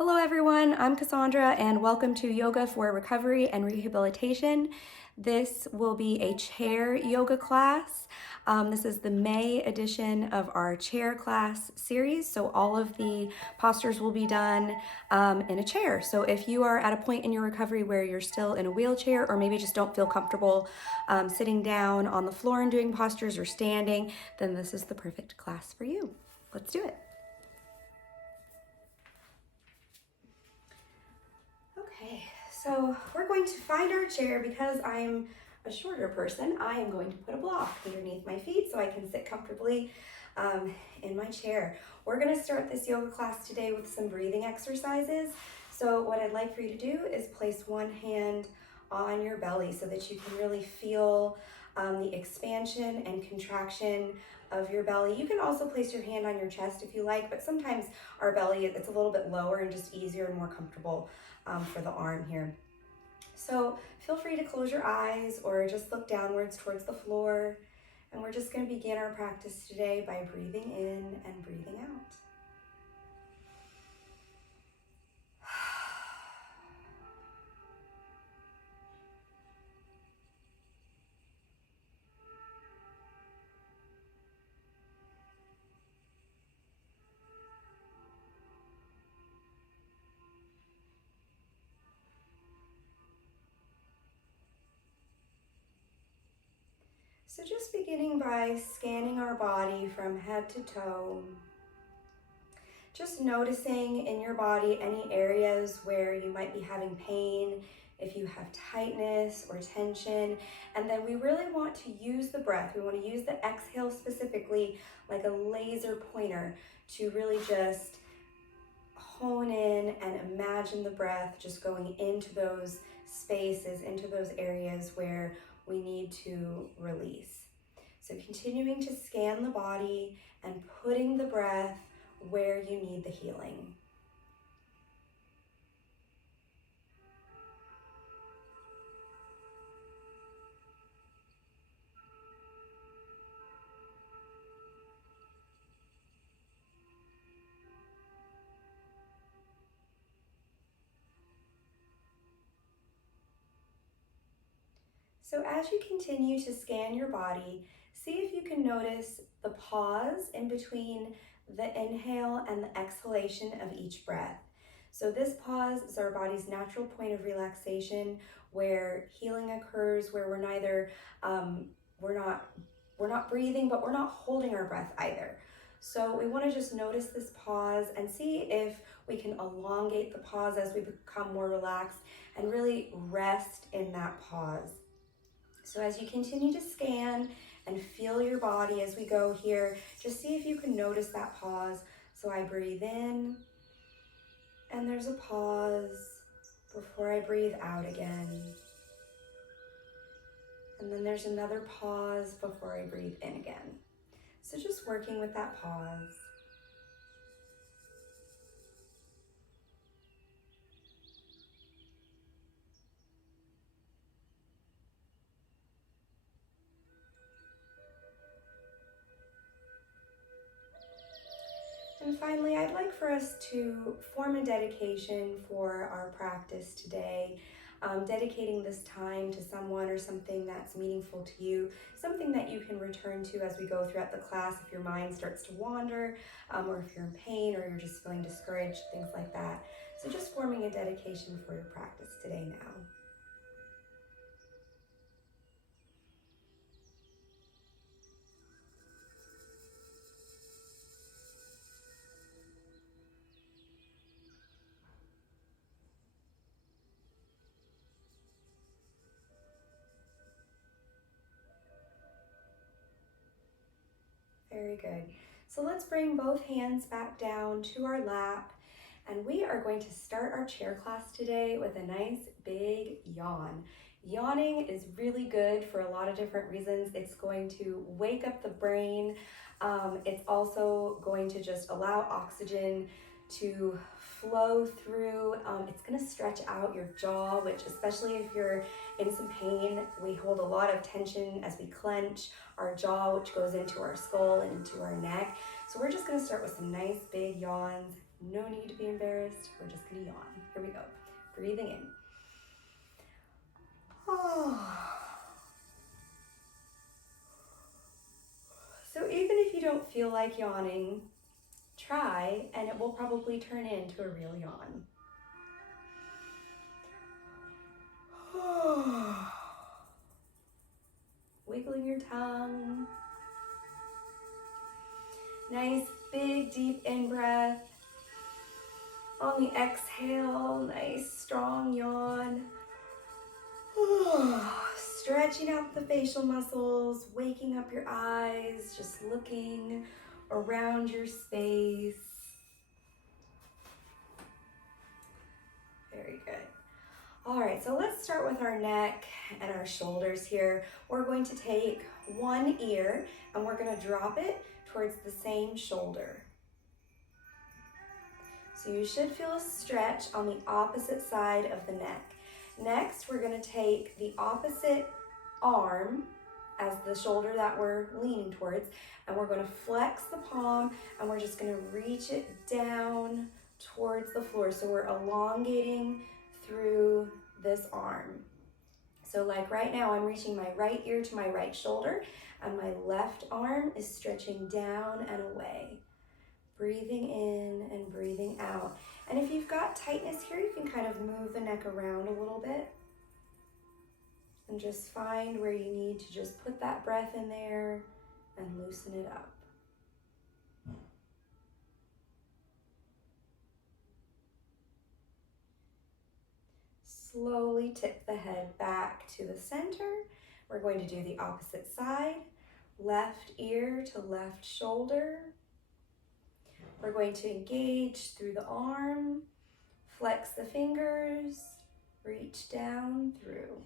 Hello everyone, I'm Cassandra and welcome to Yoga for Recovery and Rehabilitation. This will be a chair yoga class. This is the May edition of our chair class series, so all of the postures will be done in a chair. So if you are at a point in your recovery where you're still in a wheelchair or maybe just don't feel comfortable sitting down on the floor and doing postures or standing, then this is the perfect class for you. Let's do it. Okay, so we're going to find our chair. Because I'm a shorter person, I am going to put a block underneath my feet so I can sit comfortably in my chair. We're going to start this yoga class today with some breathing exercises. So what I'd like for you to do is place one hand on your belly so that you can really feel the expansion and contraction of your belly. You can also place your hand on your chest if you like, but sometimes our belly, it's a little bit lower and just easier and more comfortable for the arm here. So feel free to close your eyes or just look downwards towards the floor. And we're just going to begin our practice today by breathing in and breathing out. So just beginning by scanning our body from head to toe. Just noticing in your body any areas where you might be having pain, if you have tightness or tension. And then we really want to use the breath. We want to use the exhale specifically like a laser pointer to really just hone in and imagine the breath just going into those spaces, into those areas where we need to release. So continuing to scan the body and putting the breath where you need the healing. So as you continue to scan your body, see if you can notice the pause in between the inhale and the exhalation of each breath. So this pause is our body's natural point of relaxation, where healing occurs, where we're not breathing, but we're not holding our breath either. So we want to just notice this pause and see if we can elongate the pause as we become more relaxed and really rest in that pause. So as you continue to scan and feel your body as we go here, just see if you can notice that pause. So I breathe in, and there's a pause before I breathe out again. And then there's another pause before I breathe in again. So just working with that pause. And finally, I'd like for us to form a dedication for our practice today, dedicating this time to someone or something that's meaningful to you, something that you can return to as we go throughout the class if your mind starts to wander, or if you're in pain or you're just feeling discouraged, things like that. So just forming a dedication for your practice today now. Very good. So let's bring both hands back down to our lap, and we are going to start our chair class today with a nice big yawn. Yawning is really good for a lot of different reasons. It's going to wake up the brain. It's also going to just allow oxygen to flow through. It's going to stretch out your jaw, which, especially if you're in some pain, we hold a lot of tension as we clench our jaw, which goes into our skull and into our neck. So we're just going to start with some nice big yawns. No need to be embarrassed. We're just gonna yawn. Here we go. Breathing in. So even if you don't feel like yawning, try and it will probably turn into a real yawn. Wiggling your tongue. Nice big deep in-breath. On the exhale, nice strong yawn. Stretching out the facial muscles, waking up your eyes, just looking around your space. Very good. All right, so let's start with our neck and our shoulders here. We're going to take one ear and we're going to drop it towards the same shoulder. So you should feel a stretch on the opposite side of the neck. Next, we're going to take the opposite arm as the shoulder that we're leaning towards, and we're going to flex the palm and we're just going to reach it down towards the floor. So we're elongating through this arm. So like right now, I'm reaching my right ear to my right shoulder and my left arm is stretching down and away. Breathing in and breathing out. And if you've got tightness here, you can kind of move the neck around a little bit and just find where you need to just put that breath in there and loosen it up. Slowly tip the head back to the center. We're going to do the opposite side. Left ear to left shoulder. We're going to engage through the arm, flex the fingers, reach down through.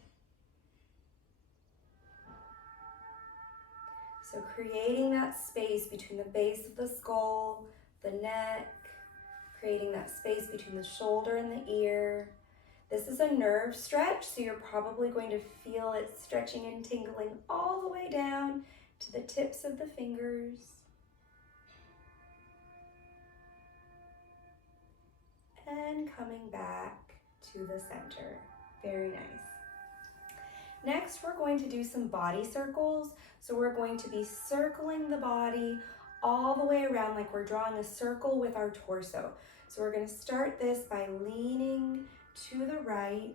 So creating that space between the base of the skull, the neck, creating that space between the shoulder and the ear. This is a nerve stretch, so you're probably going to feel it stretching and tingling all the way down to the tips of the fingers. And coming back to the center. Very nice. Next, we're going to do some body circles. So we're going to be circling the body all the way around like we're drawing a circle with our torso. So we're going to start this by leaning to the right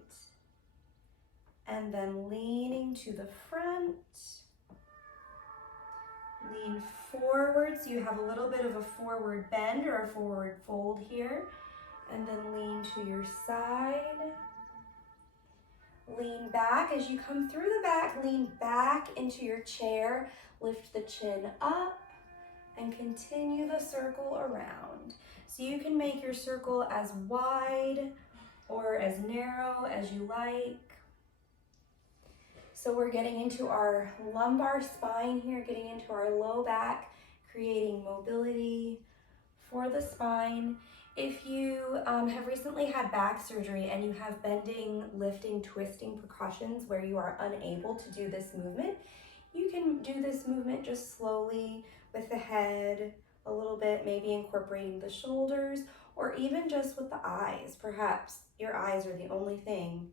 and then leaning to the front. Lean forward so you have a little bit of a forward bend or a forward fold here. And then lean to your side. Lean back. As you come through the back, lean back into your chair. Lift the chin up and continue the circle around. So you can make your circle as wide or as narrow as you like. So we're getting into our lumbar spine here, getting into our low back, creating mobility for the spine. If you have recently had back surgery and you have bending, lifting, twisting precautions where you are unable to do this movement, you can do this movement just slowly with the head a little bit, maybe incorporating the shoulders or even just with the eyes. Perhaps your eyes are the only thing,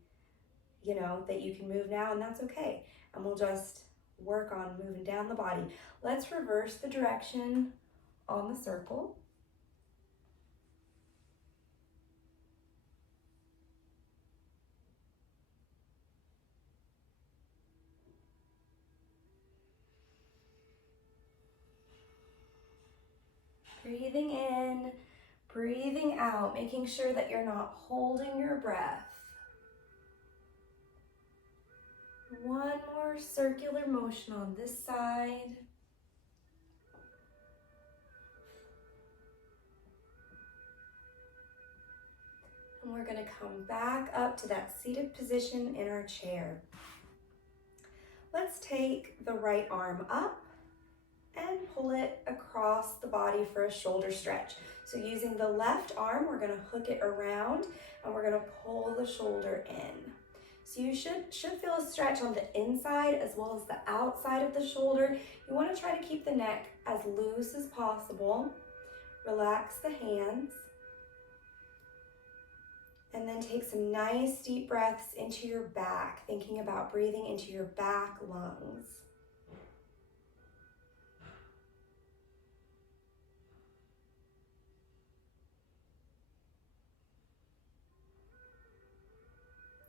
that you can move now, and that's okay. And we'll just work on moving down the body. Let's reverse the direction on the circle. Breathing in, breathing out, making sure that you're not holding your breath. One more circular motion on this side. And we're going to come back up to that seated position in our chair. Let's take the right arm up and pull it across the body for a shoulder stretch. So using the left arm, we're going to hook it around and we're going to pull the shoulder in. So you should feel a stretch on the inside as well as the outside of the shoulder. You want to try to keep the neck as loose as possible. Relax the hands. And then take some nice deep breaths into your back, thinking about breathing into your back lungs.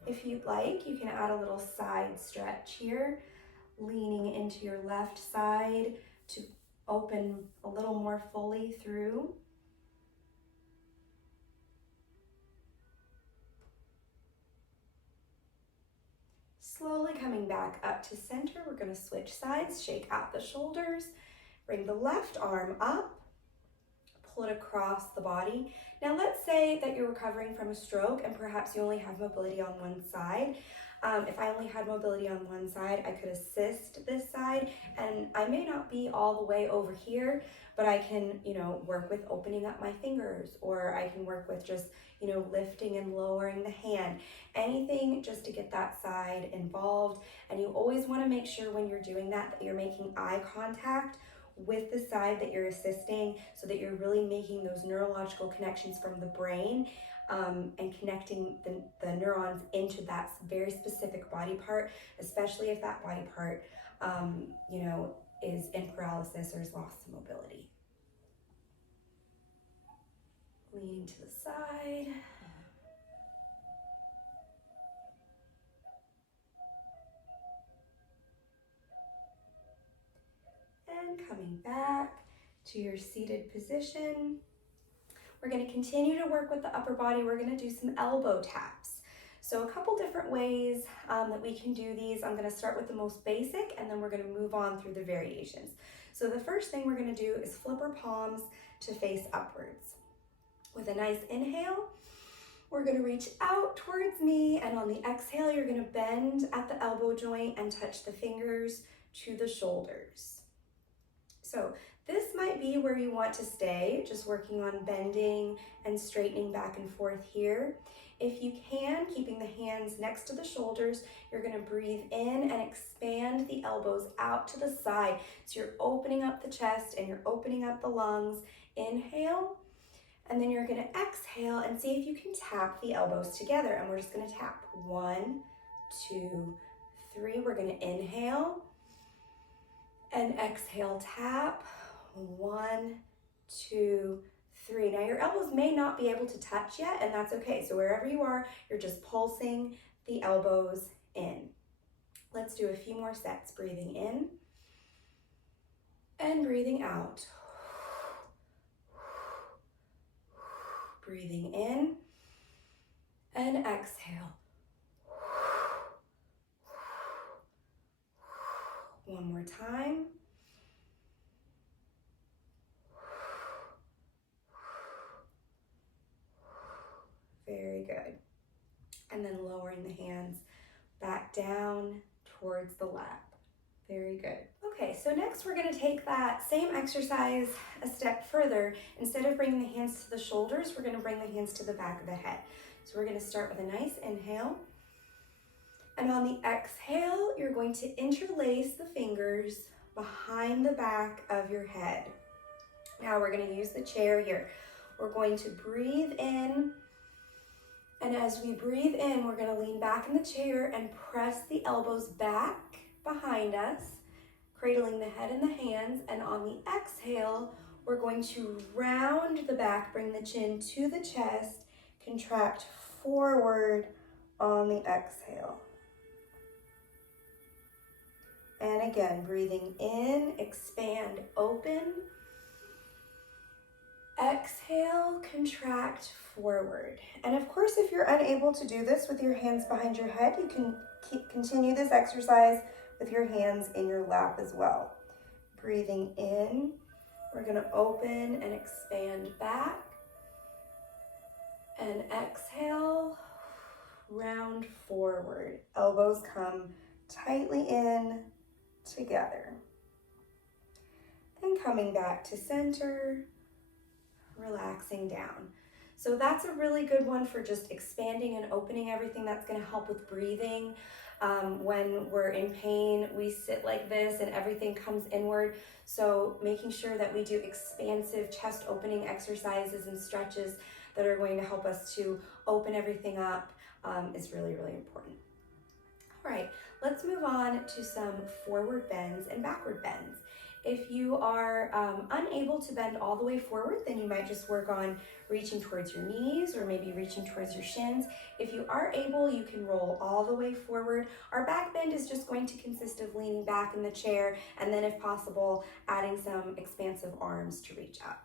If you'd like, you can add a little side stretch here, leaning into your left side to open a little more fully through. Slowly coming back up to center, we're going to switch sides, shake out the shoulders, bring the left arm up, pull it across the body. Now let's say that you're recovering from a stroke and perhaps you only have mobility on one side. If I only had mobility on one side, I could assist this side, and I may not be all the way over here, but I can, work with opening up my fingers, or I can work with just, lifting and lowering the hand. Anything just to get that side involved. And you always want to make sure when you're doing that you're making eye contact with the side that you're assisting, so that you're really making those neurological connections from the brain and connecting the neurons into that very specific body part, especially if that body part, is in paralysis or has lost some mobility. Leaning to the side. And coming back to your seated position. We're going to continue to work with the upper body. We're going to do some elbow taps. So a couple different ways that we can do these. I'm going to start with the most basic, and then we're going to move on through the variations. So the first thing we're going to do is flip our palms to face upwards. With a nice inhale, we're going to reach out towards me, and on the exhale, you're going to bend at the elbow joint and touch the fingers to the shoulders. So this might be where you want to stay, just working on bending and straightening back and forth here. If you can, keeping the hands next to the shoulders, you're going to breathe in and expand the elbows out to the side. So you're opening up the chest and you're opening up the lungs. Inhale, and then you're going to exhale and see if you can tap the elbows together. And we're just going to tap 1, 2, 3. We're going to inhale and exhale, tap 1, 2, 3. Now your elbows may not be able to touch yet, and that's okay. So wherever you are, you're just pulsing the elbows in. Let's do a few more sets. Breathing in and breathing out. Breathing in and exhale. One more time. Very good. And then lowering the hands back down towards the lap. Very good. Okay, so next we're going to take that same exercise a step further. Instead of bringing the hands to the shoulders, we're going to bring the hands to the back of the head. So we're going to start with a nice inhale. And on the exhale, you're going to interlace the fingers behind the back of your head. Now we're going to use the chair here. We're going to breathe in. And as we breathe in, we're going to lean back in the chair and press the elbows back behind us, cradling the head in the hands. And on the exhale, we're going to round the back, bring the chin to the chest, contract forward on the exhale. And again, breathing in, expand, open. Exhale, contract forward. And of course, if you're unable to do this with your hands behind your head, you can continue this exercise with your hands in your lap as well. Breathing in, we're going to open and expand back. And exhale, round forward. Elbows come tightly in together. And coming back to center, relaxing down. So that's a really good one for just expanding and opening everything. That's going to help with breathing. When we're in pain, we sit like this and everything comes inward. So making sure that we do expansive chest opening exercises and stretches, that are going to help us to open everything up is really, really important. All right, let's move on to some forward bends and backward bends. If you are unable to bend all the way forward, then you might just work on reaching towards your knees or maybe reaching towards your shins. If you are able, you can roll all the way forward. Our back bend is just going to consist of leaning back in the chair and then, if possible, adding some expansive arms to reach up.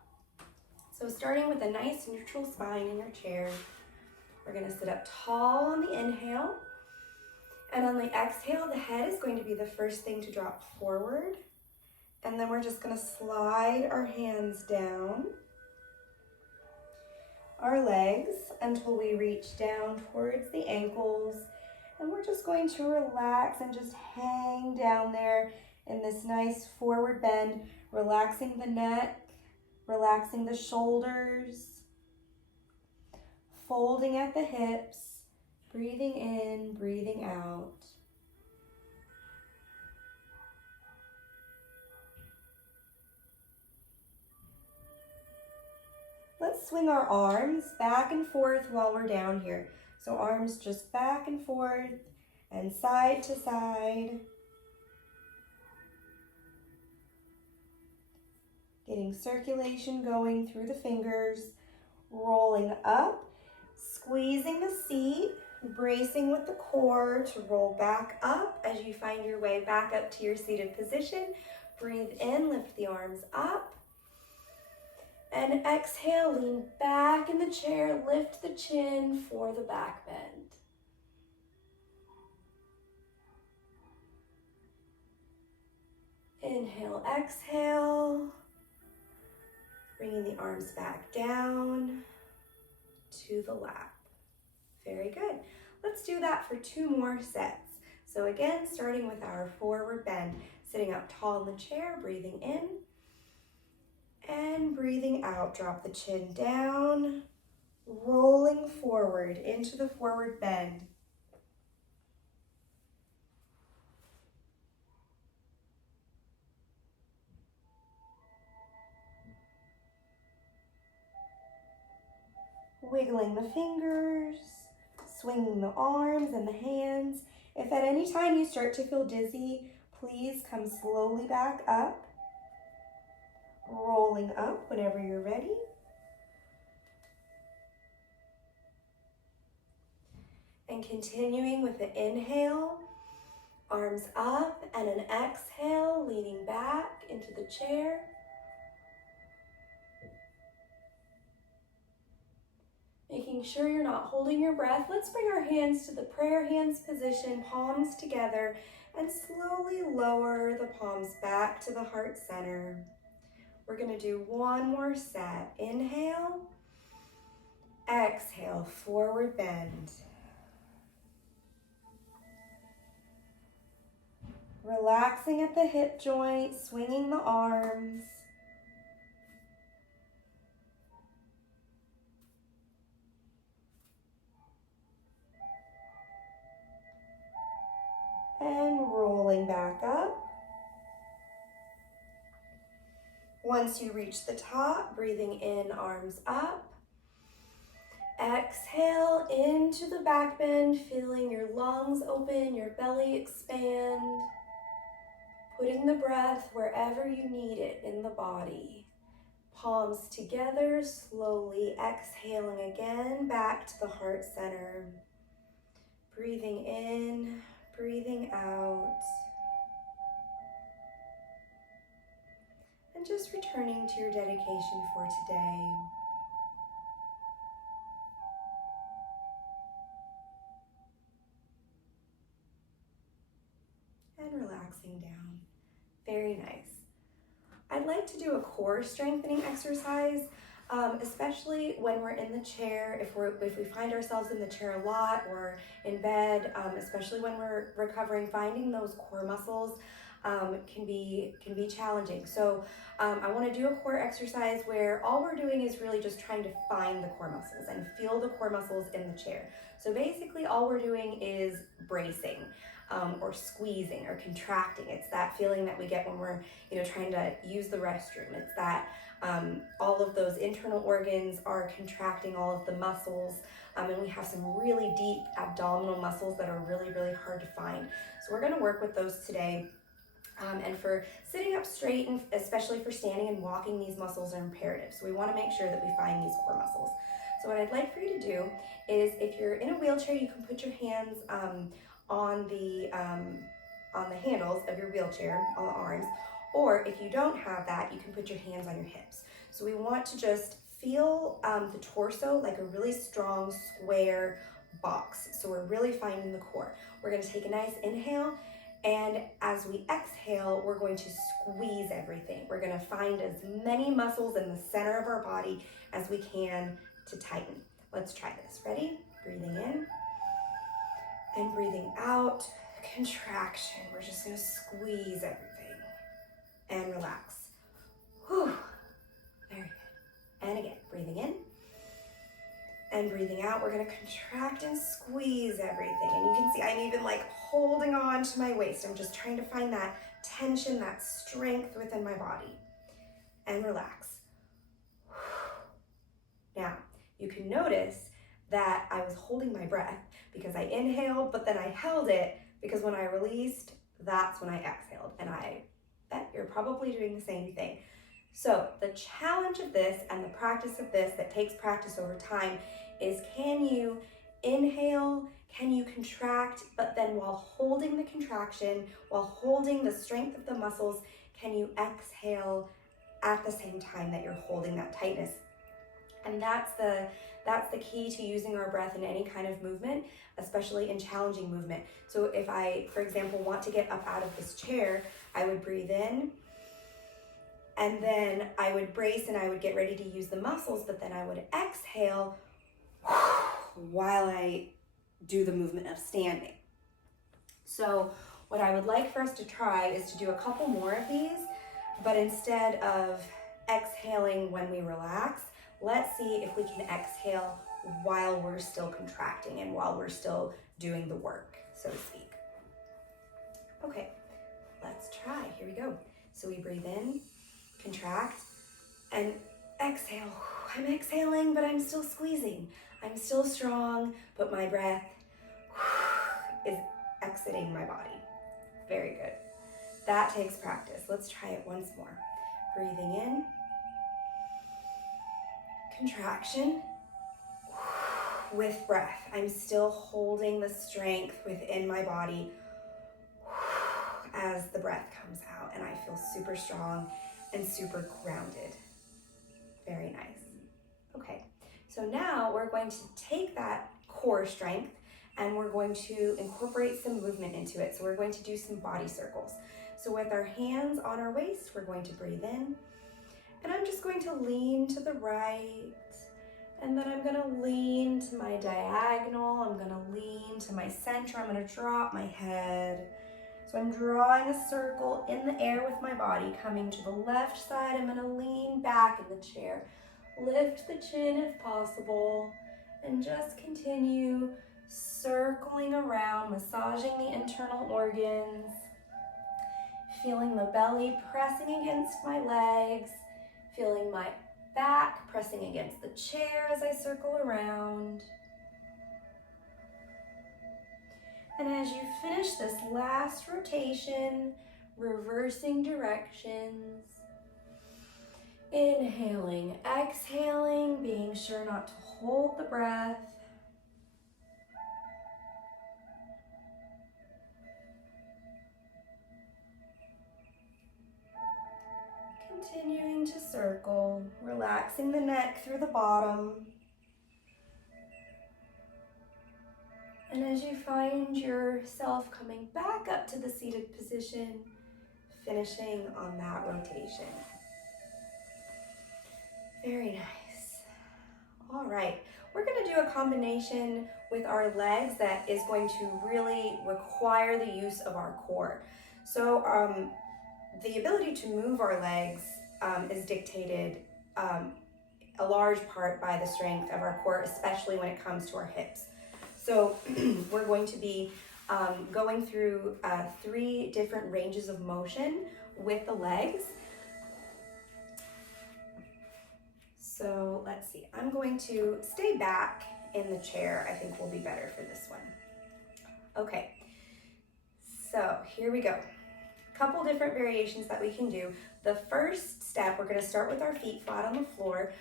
So starting with a nice neutral spine in your chair, we're going to sit up tall on the inhale. And on the exhale, the head is going to be the first thing to drop forward. And then we're just going to slide our hands down our legs until we reach down towards the ankles. And we're just going to relax and just hang down there in this nice forward bend, relaxing the neck, relaxing the shoulders, folding at the hips, breathing in, breathing out. Let's swing our arms back and forth while we're down here. So arms just back and forth and side to side. Getting circulation going through the fingers, rolling up, squeezing the seat, bracing with the core to roll back up as you find your way back up to your seated position. Breathe in, lift the arms up. And exhale, lean back in the chair, lift the chin for the back bend. Inhale, exhale. Bringing the arms back down to the lap. Very good. Let's do that for 2 more sets. So again, starting with our forward bend, sitting up tall in the chair, breathing in. And breathing out, drop the chin down, rolling forward into the forward bend. Wiggling the fingers, swinging the arms and the hands. If at any time you start to feel dizzy, please come slowly back up. Rolling up whenever you're ready. And continuing with the inhale, arms up, and an exhale, leaning back into the chair. Making sure you're not holding your breath. Let's bring our hands to the prayer hands position, palms together, and slowly lower the palms back to the heart center. We're going to do 1 more set. Inhale, exhale, forward bend. Relaxing at the hip joint, swinging the arms. And rolling back up. Once you reach the top, breathing in, arms up. Exhale into the back bend, feeling your lungs open, your belly expand. Putting the breath wherever you need it in the body. Palms together, slowly exhaling again, back to the heart center. Breathing in, breathing out. And just returning to your dedication for today. And relaxing down. Very nice. I'd like to do a core strengthening exercise, especially when we're in the chair. If we find ourselves in the chair a lot or in bed, especially when we're recovering, finding those core muscles can be challenging. So I want to do a core exercise where all we're doing is really just trying to find the core muscles and feel the core muscles in the chair. So basically all we're doing is bracing or squeezing or contracting. It's that feeling that we get when we're trying to use the restroom. It's that all of those internal organs are contracting, all of the muscles, and we have some really deep abdominal muscles that are really, really hard to find. So we're going to work with those today. And for sitting up straight, and especially for standing and walking, these muscles are imperative. So we want to make sure that we find these core muscles. So what I'd like for you to do is, if you're in a wheelchair, you can put your hands on the handles of your wheelchair, on the arms, or if you don't have that, you can put your hands on your hips. So we want to just feel the torso like a really strong square box. So we're really finding the core. We're going to take a nice inhale, and as we exhale, we're going to squeeze everything. We're going to find as many muscles in the center of our body as we can to tighten. Let's try this. Ready? Breathing in and breathing out. Contraction. We're just going to squeeze everything and relax. Whew. Very good. And again, breathing in and breathing out. We're going to contract and squeeze everything. And you can see I'm even like holding on to my waist. I'm just trying to find that tension, that strength within my body. And relax. Now, you can notice that I was holding my breath because I inhaled, but then I held it because when I released, that's when I exhaled. And I bet you're probably doing the same thing. So the challenge of this and the practice of this that takes practice over time is, can you inhale, can you contract, but then while holding the contraction, while holding the strength of the muscles, can you exhale at the same time that you're holding that tightness? And that's the key to using our breath in any kind of movement, especially in challenging movement. So if I, for example, want to get up out of this chair, I would breathe in, and then I would brace and I would get ready to use the muscles, but then I would exhale while I do the movement of standing. So what I would like for us to try is to do a couple more of these, but instead of exhaling when we relax, let's see if we can exhale while we're still contracting and while we're still doing the work, so to speak. Okay, let's try. Here we go. So we breathe in, contract, and exhale. I'm exhaling, but I'm still squeezing. I'm still strong, but my breath is exiting my body. Very good. That takes practice. Let's try it once more. Breathing in, contraction, with breath. I'm still holding the strength within my body as the breath comes out, and I feel super strong and super grounded. Very nice. Okay, so now we're going to take that core strength and we're going to incorporate some movement into it. So we're going to do some body circles. So with our hands on our waist, we're going to breathe in, and I'm just going to lean to the right, and then I'm gonna lean to my diagonal, I'm gonna lean to my center, I'm gonna drop my head. So I'm drawing a circle in the air with my body, coming to the left side, I'm gonna lean back in the chair. Lift the chin if possible, and just continue circling around, massaging the internal organs, feeling the belly pressing against my legs, feeling my back pressing against the chair as I circle around. And as you finish this last rotation, reversing directions, inhaling, exhaling, being sure not to hold the breath. Continuing to circle, relaxing the neck through the bottom. And as you find yourself coming back up to the seated position, finishing on that rotation. Very nice. All right, we're going to do a combination with our legs that is going to really require the use of our core. So the ability to move our legs is dictated a large part by the strength of our core, especially when it comes to our hips. So we're going to be going through 3 different ranges of motion with the legs. So let's see, I'm going to stay back in the chair. I think will be better for this one. Okay, so here we go. Couple different variations that we can do. The first step, we're going to start with our feet flat on the floor.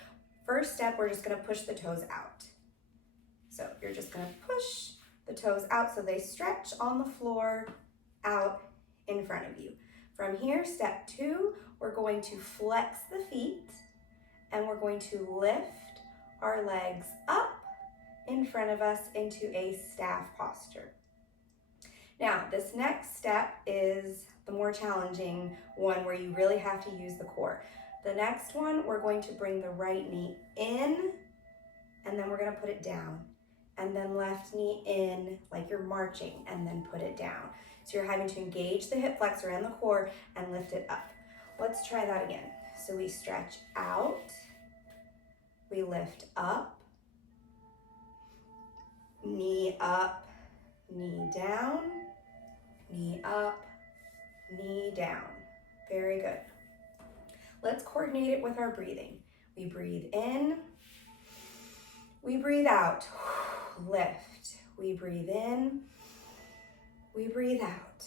First step, we're just going to push the toes out. So you're just going to push the toes out so they stretch on the floor out in front of you. From here, step 2, we're going to flex the feet and we're going to lift our legs up in front of us into a staff posture. Now, this next step is the more challenging one where you really have to use the core. The next one, we're going to bring the right knee in and then we're going to put it down. And then left knee in like you're marching and then put it down. So you're having to engage the hip flexor and the core and lift it up. Let's try that again. So we stretch out, we lift up, knee up, knee down, knee up, knee down. Very good. Let's coordinate it with our breathing. We breathe in, we breathe out, lift. We breathe in, we breathe out.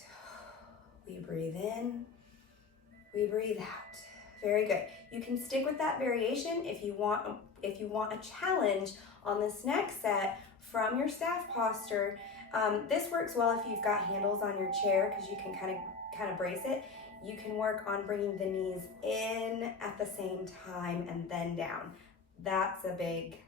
We breathe in, we breathe out. Very good. You can stick with that variation if you want a challenge on this next set from your staff posture. This works well if you've got handles on your chair because you can kind of brace it. You can work on bringing the knees in at the same time and then down. That's a big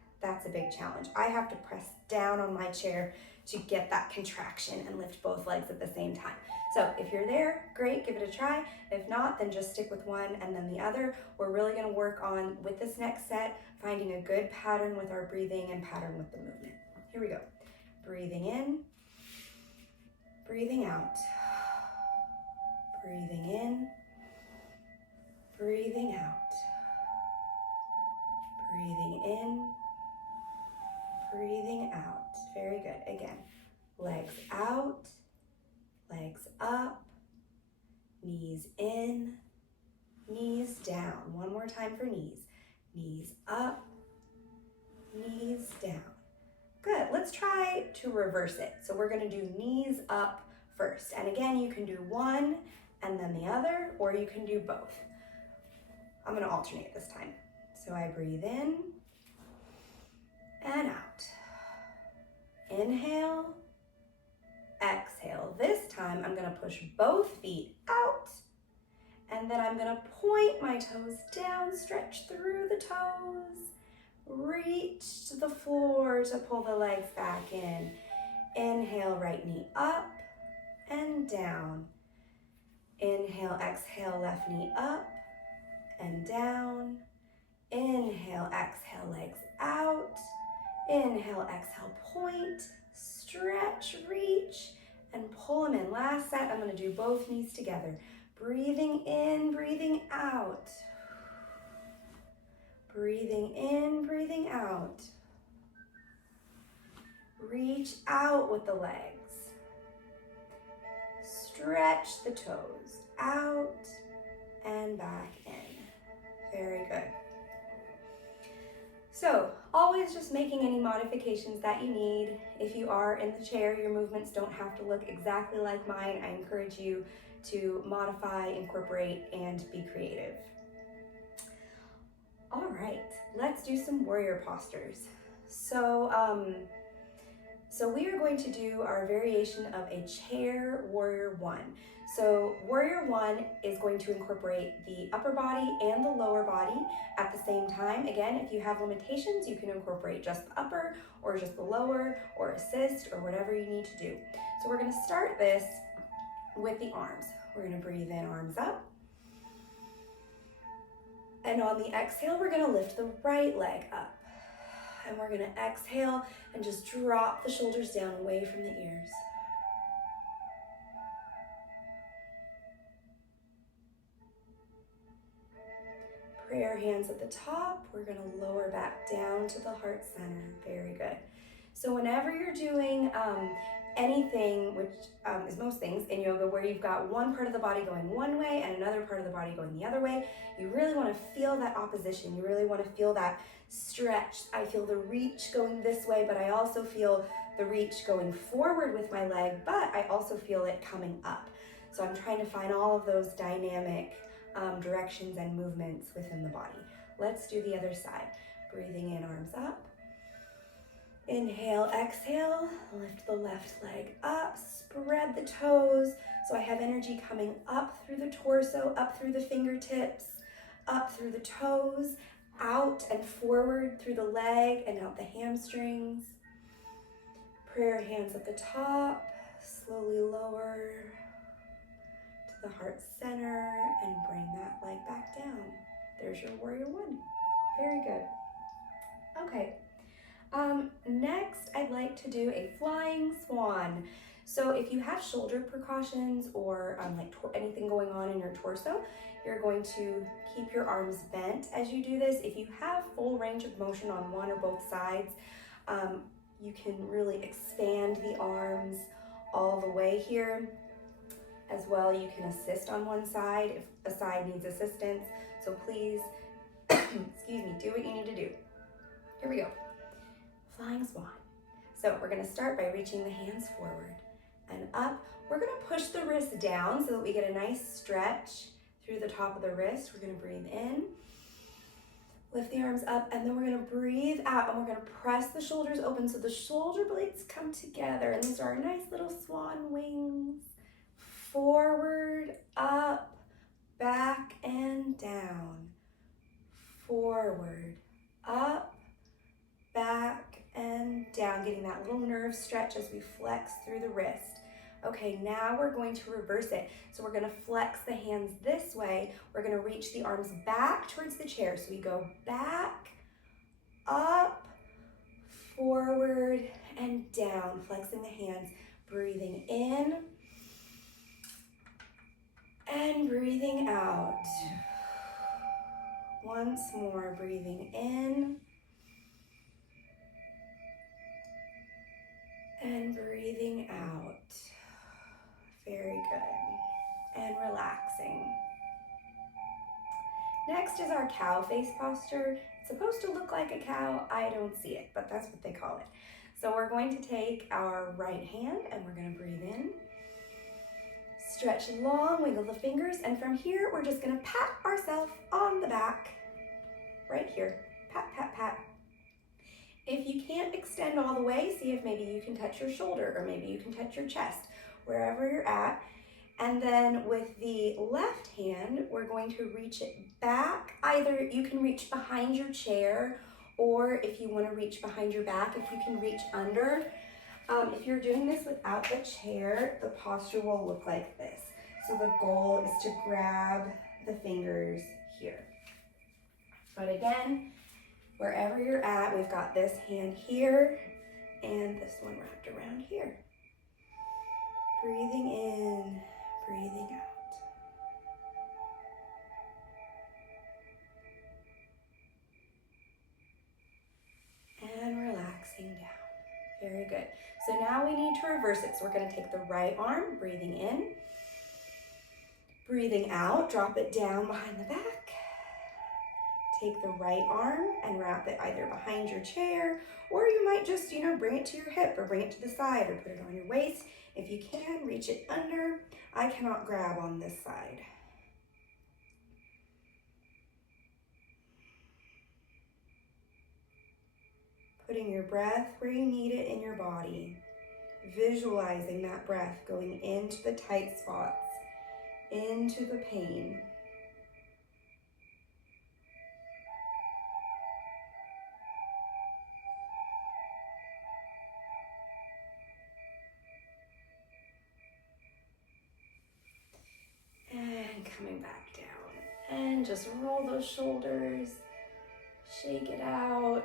challenge. I have to press down on my chair to get that contraction and lift both legs at the same time. So if you're there, great, give it a try. If not, then just stick with one and then the other. We're really gonna work on, with this next set, finding a good pattern with our breathing and pattern with the movement. Here we go. Breathing in, breathing out. Breathing in, breathing out. Breathing in, breathing out. Very good. Again, legs out, legs up, knees in, knees down. One more time for knees. Knees up, knees down. Good. Let's try to reverse it. So we're going to do knees up first. And again, you can do one and then the other, or you can do both. I'm going to alternate this time. So I breathe in and out. Inhale, exhale. This time I'm going to push both feet out and then I'm going to point my toes down, stretch through the toes, reach to the floor to pull the legs back in. Inhale, right knee up and down. Inhale, exhale, left knee up and down. Inhale, exhale, legs out. Inhale, exhale, point, stretch, reach, and pull them in. Last set, I'm going to do both knees together. Breathing in, breathing out. Breathing in, breathing out. Reach out with the legs. Stretch the toes out and back in. Very good. So, always just making any modifications that you need. If you are in the chair, your movements don't have to look exactly like mine. I encourage you to modify, incorporate, and be creative. All right, let's do some warrior postures. So we are going to do our variation of a chair warrior one. So warrior one is going to incorporate the upper body and the lower body at the same time. Again, if you have limitations, you can incorporate just the upper or just the lower or assist or whatever you need to do. So we're going to start this with the arms. We're going to breathe in, arms up. And on the exhale, we're going to lift the right leg up. And we're going to exhale and just drop the shoulders down away from the ears. Prayer hands at the top. We're going to lower back down to the heart center. Very good. So whenever you're doing anything, which is most things in yoga, where you've got one part of the body going one way and another part of the body going the other way, you really want to feel that opposition. You really want to feel that stretch. I feel the reach going this way, but I also feel the reach going forward with my leg, but I also feel it coming up. So I'm trying to find all of those dynamic directions and movements within the body. Let's do the other side. Breathing in, arms up. Inhale, exhale, lift the left leg up, spread the toes. So I have energy coming up through the torso, up through the fingertips, up through the toes, out and forward through the leg and out the hamstrings. Prayer hands at the top, slowly lower to the heart center and bring that leg back down. There's your warrior one. Very good. Okay. Next, I'd like to do a flying swan. So if you have shoulder precautions or anything going on in your torso, you're going to keep your arms bent as you do this. If you have full range of motion on one or both sides, you can really expand the arms all the way here. As well, you can assist on one side if a side needs assistance. So please, excuse me, do what you need to do. Here we go. Flying swan. So we're going to start by reaching the hands forward and up. We're going to push the wrist down so that we get a nice stretch through the top of the wrist. We're going to breathe in, lift the arms up, and then we're going to breathe out, and we're going to press the shoulders open so the shoulder blades come together. And these are our nice little swan wings. Forward, up, back, and down. Forward, up, back, and down, getting that little nerve stretch as we flex through the wrist. Okay, now we're going to reverse it. So we're going to flex the hands this way. We're going to reach the arms back towards the chair. So we go back, up, forward, and down, flexing the hands, breathing in, and breathing out. Once more, breathing in, and breathing out. Very good. And relaxing. Next is our cow face posture. It's supposed to look like a cow. I don't see it, but that's what they call it. So we're going to take our right hand and we're going to breathe in. Stretch long, wiggle the fingers, and from here we're just going to pat ourselves on the back. Right here. Pat, pat, pat. If you can't extend all the way, see if maybe you can touch your shoulder or maybe you can touch your chest, wherever you're at. And then with the left hand, we're going to reach it back. Either you can reach behind your chair, or if you want to reach behind your back, if you can reach under. If you're doing this without the chair, the posture will look like this. So the goal is to grab the fingers here. But again, wherever you're at, we've got this hand here and this one wrapped around here. Breathing in, breathing out. And relaxing down. Very good. So now we need to reverse it. So we're going to take the right arm, breathing in, breathing out, drop it down behind the back. Take the right arm and wrap it either behind your chair, or you might just, bring it to your hip or bring it to the side or put it on your waist. If you can, reach it under. I cannot grab on this side. Putting your breath where you need it in your body. Visualizing that breath going into the tight spots, into the pain. And coming back down. And just roll those shoulders. Shake it out.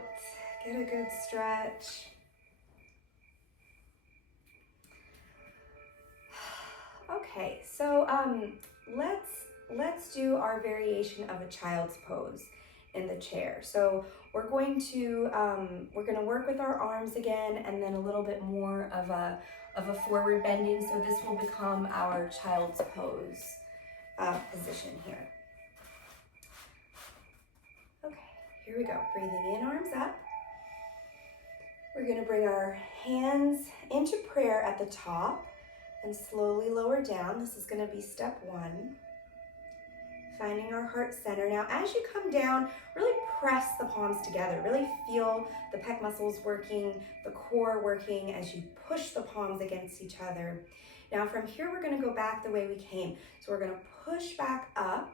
Get a good stretch. Okay, so let's do our variation of a child's pose. in the chair. So we're going to work with our arms again, and then a little bit more of a forward bending. So this will become our child's pose position here. Okay, here we go. Breathing in, arms up. We're going to bring our hands into prayer at the top and slowly lower down. This is going to be step one. Finding our heart center. Now, as you come down, really press the palms together. Really feel the pec muscles working, the core working as you push the palms against each other. Now, from here, we're going to go back the way we came. So we're going to push back up.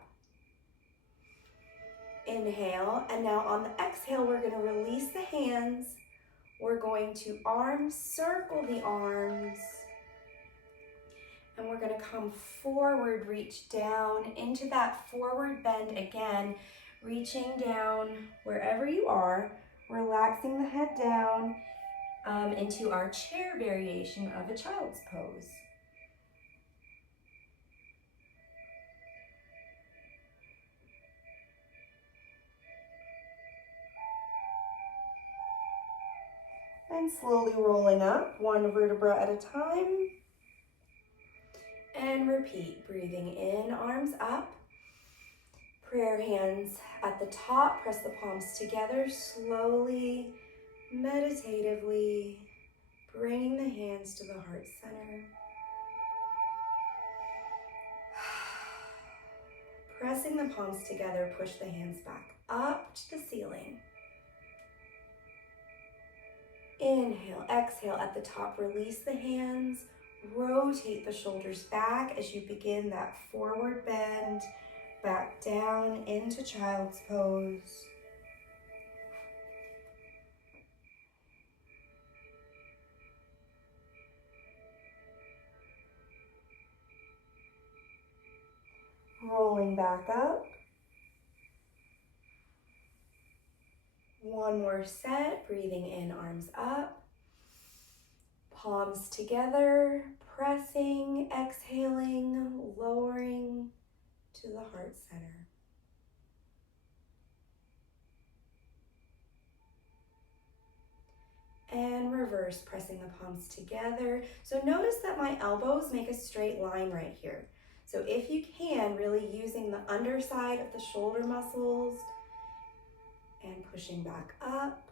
Inhale. And now on the exhale, we're going to release the hands. We're going to arm circle the arms. And we're going to come forward, reach down into that forward bend again, reaching down wherever you are, relaxing the head down into our chair variation of a child's pose. And slowly rolling up, one vertebra at a time. And repeat, breathing in, arms up. Prayer hands at the top, press the palms together, slowly, meditatively, bringing the hands to the heart center. Pressing the palms together, push the hands back up to the ceiling. Inhale, exhale at the top, release the hands. Rotate the shoulders back as you begin that forward bend, back down into child's pose. Rolling back up. One more set, breathing in, arms up. Palms together, pressing, exhaling, lowering to the heart center. And reverse, pressing the palms together. So notice that my elbows make a straight line right here. So if you can, really using the underside of the shoulder muscles and pushing back up.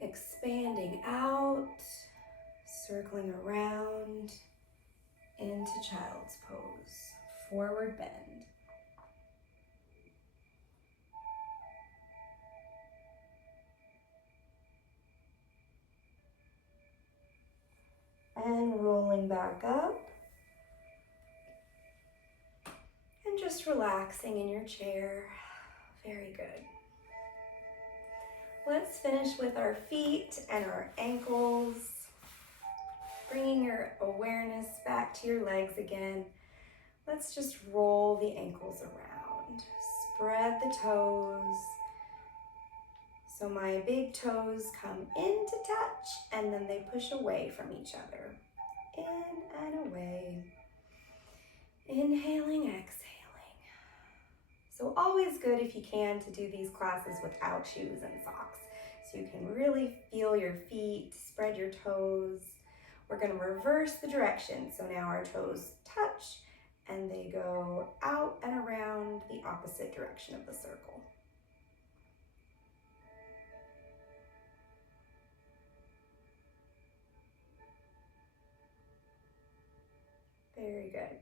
Expanding out, circling around into child's pose, forward bend. And rolling back up. And just relaxing in your chair. Very good. Let's finish with our feet and our ankles. Bringing your awareness back to your legs again. Let's just roll the ankles around. Spread the toes. So my big toes come into touch and then they push away from each other. In and away. Inhaling, exhaling. So always good if you can to do these classes without shoes and socks. So you can really feel your feet, spread your toes. We're going to reverse the direction. So now our toes touch and they go out and around the opposite direction of the circle. Very good.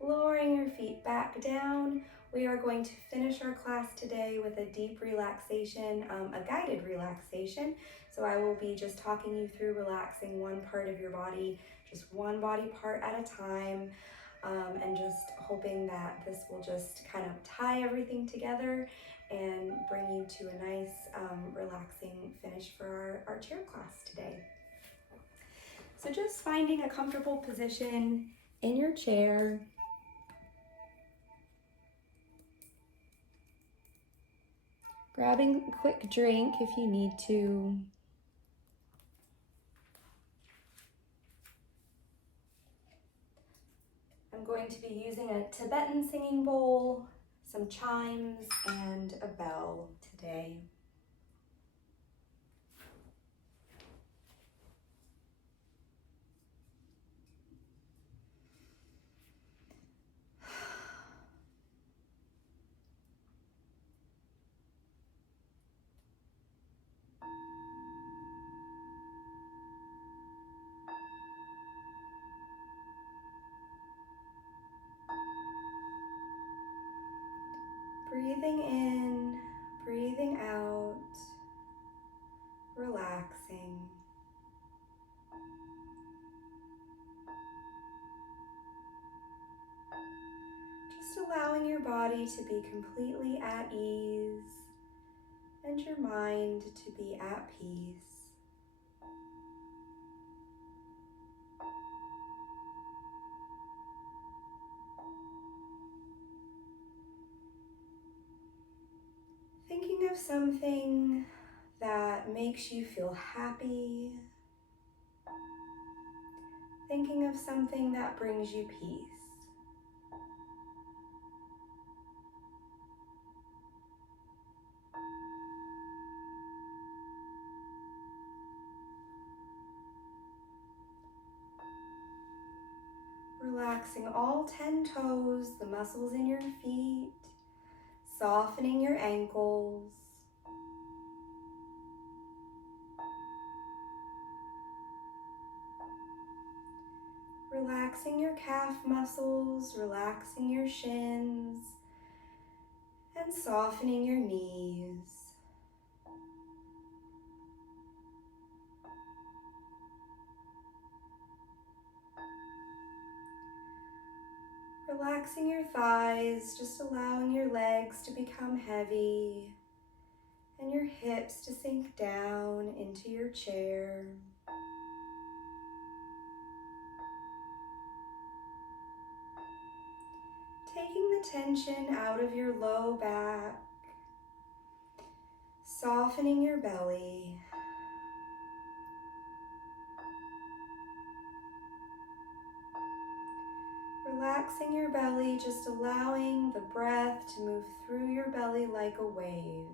Lowering your feet back down. We are going to finish our class today with a deep relaxation, a guided relaxation. So I will be just talking you through relaxing one part of your body, just one body part at a time, and just hoping that this will just kind of tie everything together and bring you to a nice, relaxing finish for our chair class today. So just finding a comfortable position in your chair. Grabbing a quick drink if you need to. I'm going to be using a Tibetan singing bowl. some chimes and a bell today. Breathing in, breathing out, relaxing. Just allowing your body to be completely at ease and your mind to be at peace. Thinking of something that makes you feel happy. Thinking of something that brings you peace. Relaxing all 10 toes, the muscles in your feet, softening your ankles. Relaxing your calf muscles, relaxing your shins, and softening your knees. Relaxing your thighs, just allowing your legs to become heavy and your hips to sink down into your chair. Taking the tension out of your low back, softening your belly. Relaxing your belly, just allowing the breath to move through your belly like a wave.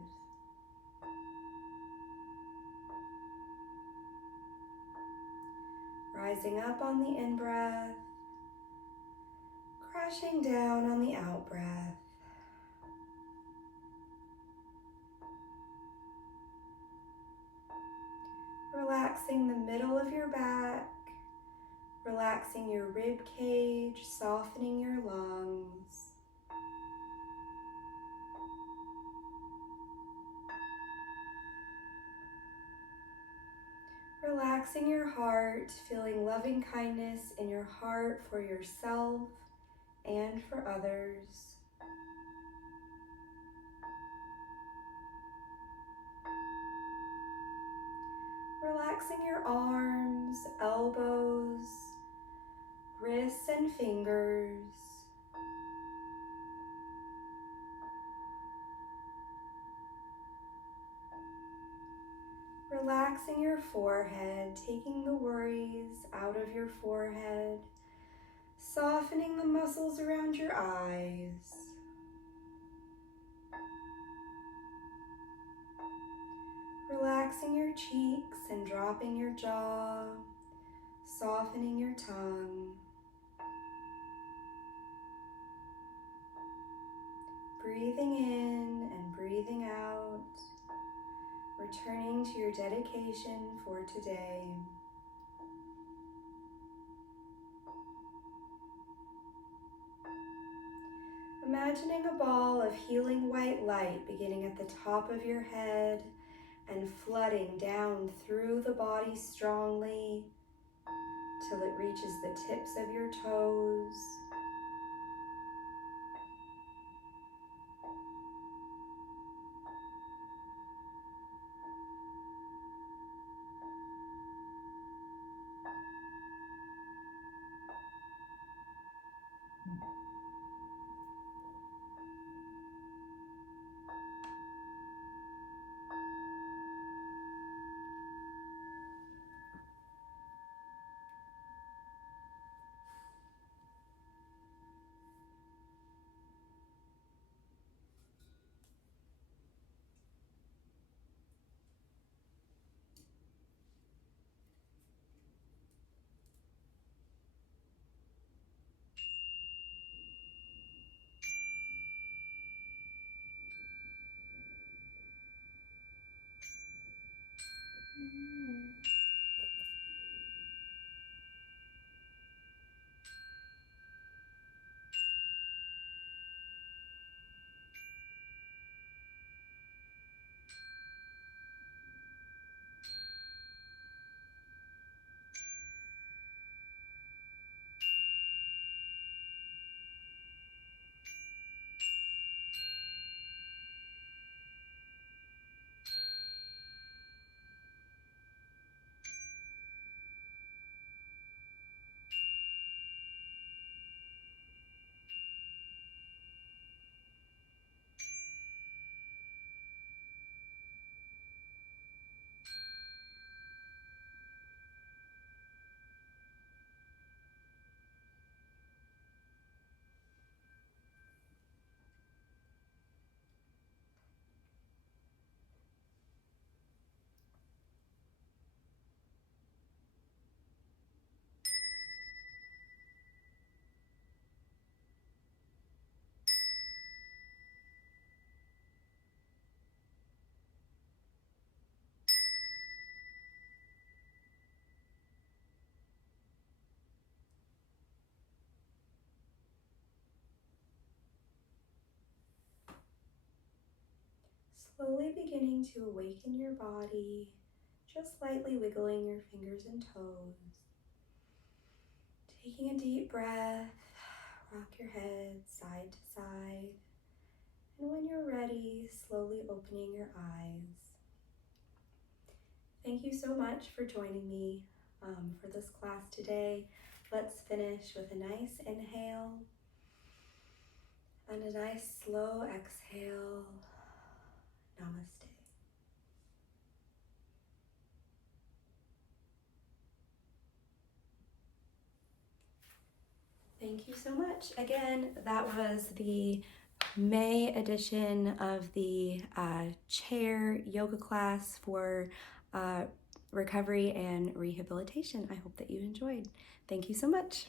Rising up on the in-breath, crashing down on the out-breath. Relaxing the middle of your back, relaxing your rib cage, softening your lungs. Relaxing your heart, feeling loving kindness in your heart for yourself and for others. Relaxing your arms, elbows, wrists and fingers. Relaxing your forehead, taking the worries out of your forehead, softening the muscles around your eyes. Relaxing your cheeks and dropping your jaw, softening your tongue. Breathing in and breathing out, returning to your dedication for today. Imagining a ball of healing white light beginning at the top of your head and flooding down through the body strongly till it reaches the tips of your toes. Slowly beginning to awaken your body, just lightly wiggling your fingers and toes. Taking a deep breath, rock your head side to side. And when you're ready, slowly opening your eyes. Thank you so much for joining me for this class today. Let's finish with a nice inhale and a nice slow exhale. Namaste. Thank you so much. Again, that was the May edition of the chair yoga class for recovery and rehabilitation. I hope that you enjoyed. Thank you so much.